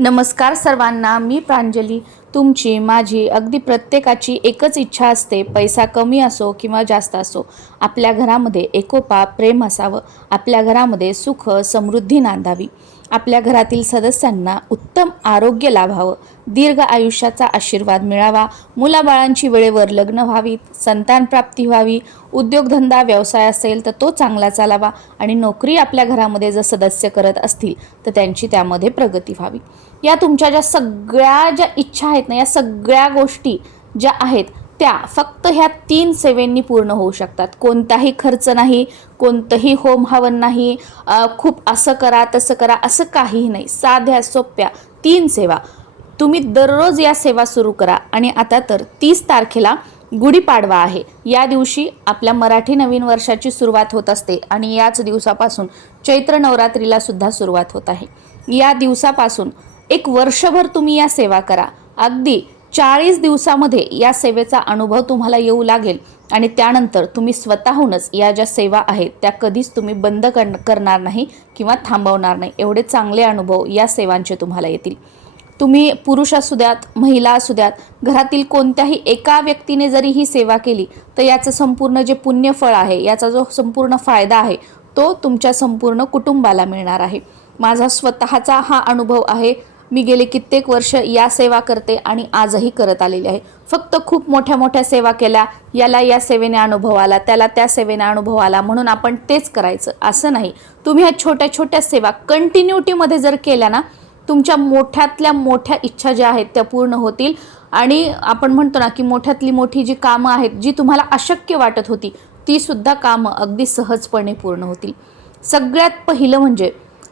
नमस्कार सर्वांना मी प्रांजली. तुमची माझी अगदी प्रत्येकाची एकच इच्छा असते पैसा कमी असो किंवा जास्त असो. आपल्या घरामध्ये एकोपा प्रेम असावं. आपल्या घरामध्ये सुख समृद्धी नांदावी. आपल्या घरातील सदस्यांना उत्तम आरोग्य लाभावं दीर्घ आयुष्याचा आशीर्वाद मिळावा मुलाबाळांची वेळेवर लग्न व्हावीत संतान प्राप्ती व्हावी उद्योगधंदा व्यवसाय असेल तर तो चांगला चालावा आणि नोकरी आपल्या घरामध्ये जर सदस्य करत असतील तर त्यांची त्यामध्ये प्रगती व्हावी. या तुमच्या ज्या सगळ्या ज्या इच्छा आहेत ना या सगळ्या गोष्टी ज्या आहेत त्या फक्त ह्या तीन सेवेंनी पूर्ण होऊ शकतात. कोणताही खर्च नाही कोणतंही होम हवन नाही खूप असं करा तसं करा असं काहीही नाही. साध्या सोप्या तीन सेवा. तुम्ही दररोज या सेवा सुरू करा आणि आता तर तीस तारखेला गुढीपाडवा आहे. या दिवशी आपल्या मराठी नवीन वर्षाची सुरुवात होत असते आणि याच दिवसापासून चैत्र नवरात्रीला सुद्धा सुरुवात होत आहे. या दिवसापासून एक वर्षभर तुम्ही या सेवा करा. अगदी चाळीस दिवसामध्ये या सेवेचा अनुभव तुम्हाला येऊ लागेल आणि त्यानंतर तुम्ही स्वतःहूनच या ज्या सेवा आहेत त्या कधीच तुम्ही बंद कर करणार नाही किंवा थांबवणार नाही. एवढे चांगले अनुभव या सेवांचे तुम्हाला येतील. तुम्ही पुरुष असू द्यात महिला असू द्यात घरातील कोणत्याही एका व्यक्तीने जरी ही सेवा केली तर याचं संपूर्ण जे पुण्यफळ आहे याचा जो संपूर्ण फायदा आहे तो तुमच्या संपूर्ण कुटुंबाला मिळणार आहे. माझा स्वतःचा हा अनुभव आहे मी गेले कित्येक वर्ष या सेवा करते आणि आजही करत आलेली आहे. फक्त खूप मोठ्या मोठ्या सेवा केल्या याला या सेवेने अनुभव आला त्याला त्या सेवेने अनुभव आला म्हणून आपण तेच करायचं असं नाही. तुम्ही ह्या छोट्या छोट्या सेवा कंटिन्युटीमध्ये जर केल्या ना तुमच्या मोठ्यातल्या मोठ्या इच्छा ज्या आहेत त्या पूर्ण होतील. आणि आपण म्हणतो ना की मोठ्यातली मोठी जी कामं आहेत जी तुम्हाला अशक्य वाटत होती ती सुद्धा कामं अगदी सहजपणे पूर्ण होतील. सगळ्यात पहिलं म्हणजे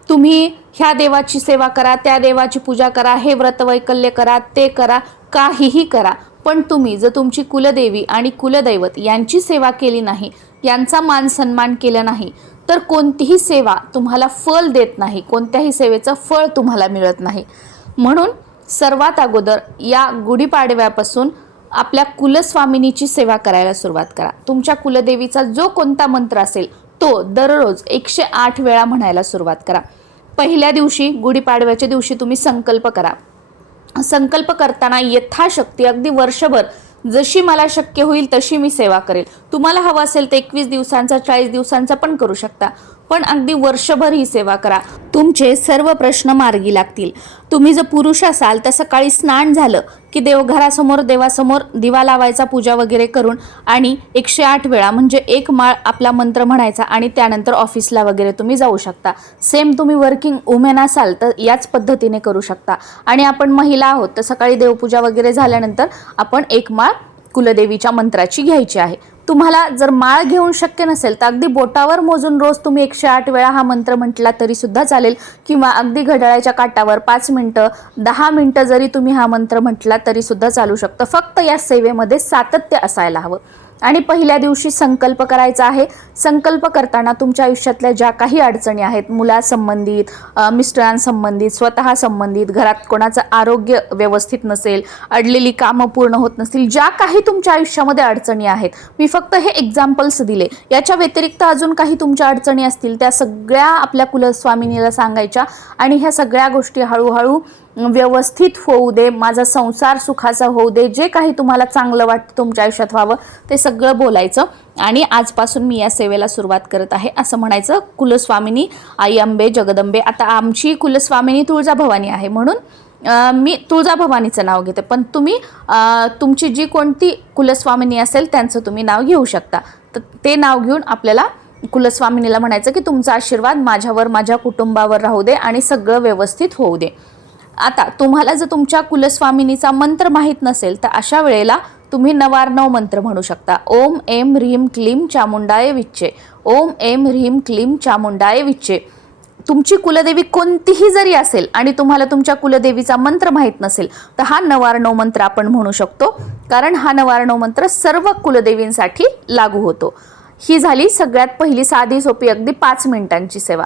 तुम्ही ह्या देवाची सेवा करा त्या देवाची पूजा करा हे व्रतवैकल्य करा ते करा काहीही करा. पण तुम्ही जर तुमची कुलदेवी आणि कुलदैवत यांची सेवा केली नाही यांचा मान सन्मान केला नाही तर कोणतीही सेवा तुम्हाला फळ देत नाही कोणत्याही सेवेचं फळ तुम्हाला मिळत नाही. म्हणून सर्वात अगोदर या गुढीपाडव्यापासून आपल्या कुलस्वामिनीची सेवा करायला सुरुवात करा. तुमच्या कुलदेवीचा जो कोणता मंत्र असेल तो दररोज एकशे आठ वेळा म्हणायला सुरुवात करा. पहिल्या दिवशी गुढीपाडव्याच्या दिवशी तुम्ही संकल्प करा. संकल्प करताना यथाशक्ती अगदी वर्षभर जशी मला शक्य होईल तशी मी सेवा करेल. तुम्हाला हवं असेल तर एकवीस दिवसांचा चाळीस दिवसांचा पण करू शकता. पण अगदी वर्षभर ही सेवा करा. तुमचे सर्व प्रश्न मार्गी लागतील. तुम्ही जर पुरुष असाल तर सकाळी स्नान झालं की देवघरासमोर देवासमोर दिवा लावायचा पूजा वगैरे करून आणि एकशे आठ वेळा म्हणजे एक माळ आपला मंत्र म्हणायचा आणि त्यानंतर ऑफिसला वगैरे तुम्ही जाऊ शकता. सेम तुम्ही वर्किंग वुमेन असाल तर याच पद्धतीने करू शकता. आणि आपण महिला आहोत तर सकाळी देवपूजा वगैरे झाल्यानंतर आपण एक माळ कुलदेवीच्या मंत्राची घ्यायची आहे. तुम्हाला जर माळ घेऊन शक्य नसेल तर अगदी बोटावर मोजून रोज तुम्ही एकशे आठ वेळा हा मंत्र म्हटला तरी सुद्धा चालेल. किंवा अगदी घड्याळाच्या काटावर पाच मिनटं दहा मिनटं जरी तुम्ही हा मंत्र म्हटला तरी सुद्धा चालू शकतं. फक्त या सेवेमध्ये सातत्य असायला हवं. आणि पहिल्या दिवशी संकल्प करायचा आहे. संकल्प करताना तुमच्या आयुष्यातल्या ज्या काही अडचणी आहेत मुलासंबंधित मिस्टरांसंबंधित स्वतः संबंधित घरात कोणाचं आरोग्य व्यवस्थित नसेल अडलेली कामं पूर्ण होत नसतील ज्या काही तुमच्या आयुष्यामध्ये अडचणी आहेत मी फक्त हे एक्झाम्पल्स दिले. याच्या व्यतिरिक्त अजून काही तुमच्या अडचणी असतील त्या सगळ्या आपल्या कुलस्वामिनीला सांगायच्या आणि ह्या सगळ्या गोष्टी हळूहळू व्यवस्थित होऊ दे माझा संसार सुखाचा होऊ दे जे काही तुम्हाला चांगलं वाटतं तुमच्या आयुष्यात व्हावं ते सगळं बोलायचं. आणि आजपासून मी या सेवेला सुरुवात करत आहे असं म्हणायचं कुलस्वामिनी आई अंबे जगदंबे. आता आमची कुलस्वामिनी तुळजाभवानी आहे म्हणून मी तुळजाभवानीचं नाव घेते. पण तुम्ही तुमची जी कोणती कुलस्वामिनी असेल त्यांचं तुम्ही नाव घेऊ शकता. तर ते नाव घेऊन आपल्याला कुलस्वामिनीला म्हणायचं की तुमचा आशीर्वाद माझ्यावर माझ्या कुटुंबावर राहू दे आणि सगळं व्यवस्थित होऊ दे. आता तुम्हाला जर तुमच्या कुलस्वामिनीचा मंत्र माहीत नसेल तर अशा वेळेला तुम्ही नवार्णव मंत्र म्हणू शकता. ओम एम ह्रीम क्लीम चामुंडाय विच्चे. ओम एम ह्रीम क्लीम चामुंडाय विच्चे. तुमची कुलदेवी कोणतीही जरी असेल आणि तुम्हाला तुमच्या कुलदेवीचा मंत्र माहीत नसेल तर हा नवार्णव मंत्र आपण म्हणू शकतो. कारण हा नवार्णव मंत्र सर्व कुलदेवींसाठी लागू होतो. ही झाली सगळ्यात पहिली साधी सोपी अगदी पाच मिनिटांची सेवा.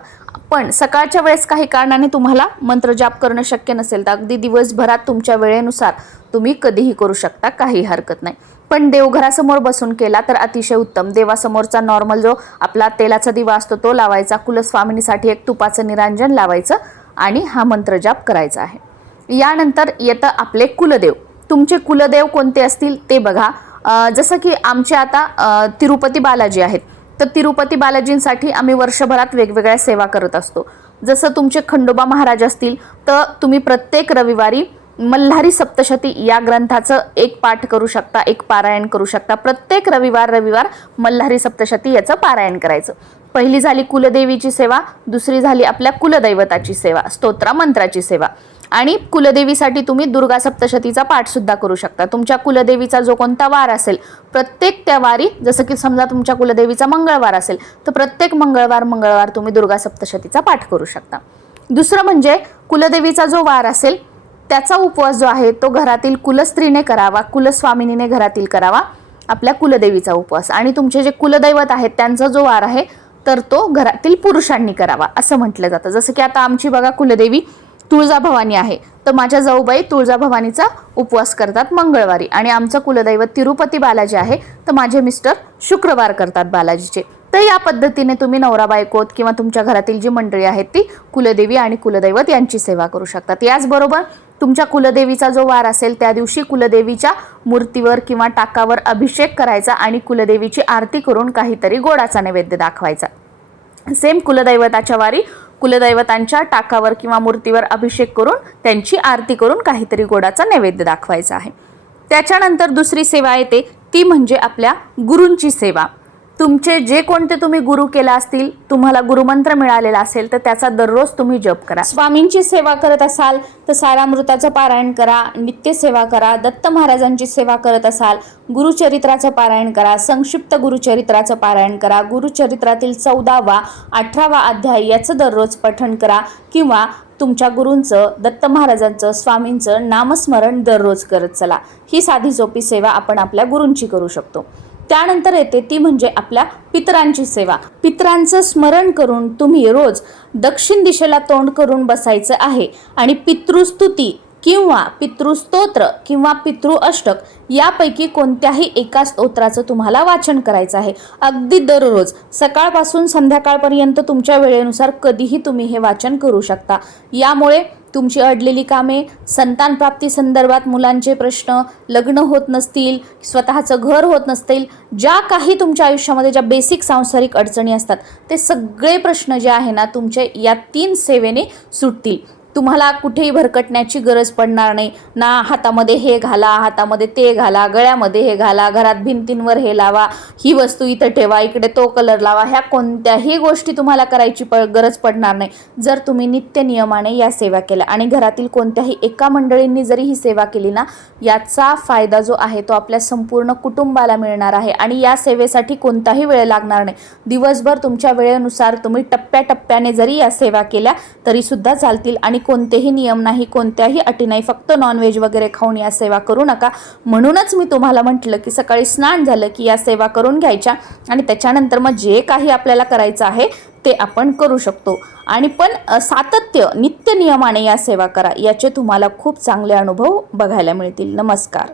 पण सकाळच्या वेळेस काही कारणाने तुम्हाला मंत्र जाप करणं शक्य नसेल. तर अगदी दिवसभरात तुमच्या वेळेनुसार तुम्ही कधीही करू शकता काही हरकत नाही. पण देवघरासमोर बसून केला तर अतिशय उत्तम. देवासमोरचा नॉर्मल जो आपला तेलाचा दिवा असतो तो लावायचा. कुलस्वामिनीसाठी एक तुपाचं निरांजन लावायचं आणि हा मंत्र जाप करायचा आहे. यानंतर येतं आपले कुलदेव. तुमचे कुलदेव कोणते असतील ते बघा. जसं की आमचे आता तिरुपती बालाजी आहेत. तर तिरुपती बालाजींसाठी आम्ही वर्षभरात वेगवेगळ्या सेवा करत असतो. जसं तुमचे खंडोबा महाराज असतील तर तुम्ही प्रत्येक रविवारी मल्हारी सप्तशती या ग्रंथाचं एक पाठ करू शकता एक पारायण करू शकता. प्रत्येक रविवार रविवार मल्हारी सप्तशती याचं पारायण करायचं. पहिली झाली कुलदेवीची सेवा दुसरी झाली आपल्या कुलदैवताची सेवा स्तोत्रा मंत्राची सेवा. आणि कुलदेवीसाठी तुम्ही दुर्गा सप्तशतीचा पाठसुद्धा करू शकता. तुमच्या कुलदेवीचा जो कोणता वार असेल प्रत्येक त्या वारी जसं की समजा तुमच्या कुलदेवीचा मंगळवार असेल तर प्रत्येक मंगळवार मंगळवार तुम्ही दुर्गा सप्तशतीचा पाठ करू शकता. दुसरं म्हणजे कुलदेवीचा जो वार असेल त्याचा उपवास जो आहे तो घरातील कुलस्त्रीने करावा कुलस्वामिनीने घरातील करावा आपल्या कुलदेवीचा उपवास. आणि तुमचे जे कुलदैवत आहेत त्यांचा जो वार आहे तर तो घरातील पुरुषांनी करावा असं म्हटलं जातं. जसं की आता आमची बघा कुलदेवी तुळजाभवानी आहे तर माझ्या जाऊबाई तुळजाभवानीचा उपवास करतात मंगळवारी. आणि आमचं कुलदैवत तिरुपती बालाजी आहे तर माझे मिस्टर शुक्रवार करतात बालाजीचे. तर या पद्धतीने तुम्ही नवरा बायकोत किंवा तुमच्या घरातील जी मंडळी आहेत ती कुलदेवी आणि कुलदैवत यांची सेवा करू शकतात. याचबरोबर तुमच्या कुलदेवीचा जो वार असेल त्या दिवशी कुलदेवीच्या मूर्तीवर किंवा टाकावर अभिषेक करायचा आणि कुलदेवीची आरती करून काहीतरी गोडाचा नैवेद्य दाखवायचा. सेम कुलदैवताच्या वारी कुलदैवतांच्या टाकावर किंवा मूर्तीवर अभिषेक करून त्यांची आरती करून काहीतरी गोडाचा नैवेद्य दाखवायचा आहे. त्याच्यानंतर दुसरी सेवा येते ती म्हणजे आपल्या गुरूंची सेवा. तुमचे जे कोणते तुम्ही गुरु केला असतील तुम्हाला गुरुमंत्र मिळालेला असेल तर त्याचा दररोज तुम्ही जप करा. स्वामींची सेवा करत असाल तर सारामृताचं पारायण करा नित्य सेवा करा दत्त महाराजांची सेवा करत असाल गुरुचरित्राचं पारायण करा संक्षिप्त गुरुचरित्राचं पारायण करा गुरुचरित्रातील चौदावा अठरावा अध्याय याचं दररोज पठण करा किंवा तुमच्या गुरूंचं दत्त महाराजांचं स्वामींचं नामस्मरण दररोज करत चला. ही साधी सोपी सेवा आपण आपल्या गुरूंची करू शकतो. त्यानंतर येते ती म्हणजे आपल्या पितरांची सेवा. पितरांचं स्मरण करून तुम्ही रोज दक्षिण दिशेला तोंड करून बसायचं आहे आणि पितृस्तुती किंवा पितृस्तोत्र किंवा पितृ अष्टक यापैकी कोणत्याही एका स्तोत्राचं तुम्हाला वाचन करायचं आहे. अगदी दररोज सकाळपासून संध्याकाळपर्यंत तुमच्या वेळेनुसार कधीही तुम्ही हे वाचन करू शकता. यामुळे तुमची अडलेली कामे संतानप्राप्ती संदर्भात मुलांचे प्रश्न लग्न होत नसतील स्वतःचं घर होत नसतील ज्या काही तुमच्या आयुष्यामध्ये ज्या बेसिक सांसारिक अडचणी असतात ते सगळे प्रश्न जे आहे ना तुमचे या तीन सेवेने सुटतील. तुम्हाला कुठेही भरकटण्याची गरज पडणार नाही. ना हातामध्ये हे घाला हातामध्ये ते घाला गळ्यामध्ये हे घाला घरात भिंतींवर हे लावा ही वस्तू इथं ठेवा इकडे तो कलर लावा ह्या कोणत्याही गोष्टी तुम्हाला करायची प गरज पडणार नाही. जर तुम्ही नित्य नियमाने या सेवा केल्या आणि घरातील कोणत्याही एका मंडळींनी जरी ही सेवा केली ना याचा फायदा जो आहे तो आपल्या संपूर्ण कुटुंबाला मिळणार आहे आणि या सेवेसाठी कोणताही वेळ लागणार नाही. दिवसभर तुमच्या वेळेनुसार तुम्ही टप्प्याटप्प्याने जरी या सेवा केल्या तरीसुद्धा चालतील आणि कोणतेही नियम नाही कोणत्याही अटी नाही फक्त नॉनव्हेज वगैरे खाऊन या सेवा करू नका. म्हणूनच मी तुम्हाला म्हटलं की सकाळी स्नान झालं की या सेवा करून घ्यायच्या आणि त्याच्यानंतर मग जे काही आपल्याला करायचं आहे ते आपण करू शकतो. आणि पण सातत्य नित्य नियमाने या सेवा करा याचे तुम्हाला खूप चांगले अनुभव बघायला मिळतील. नमस्कार.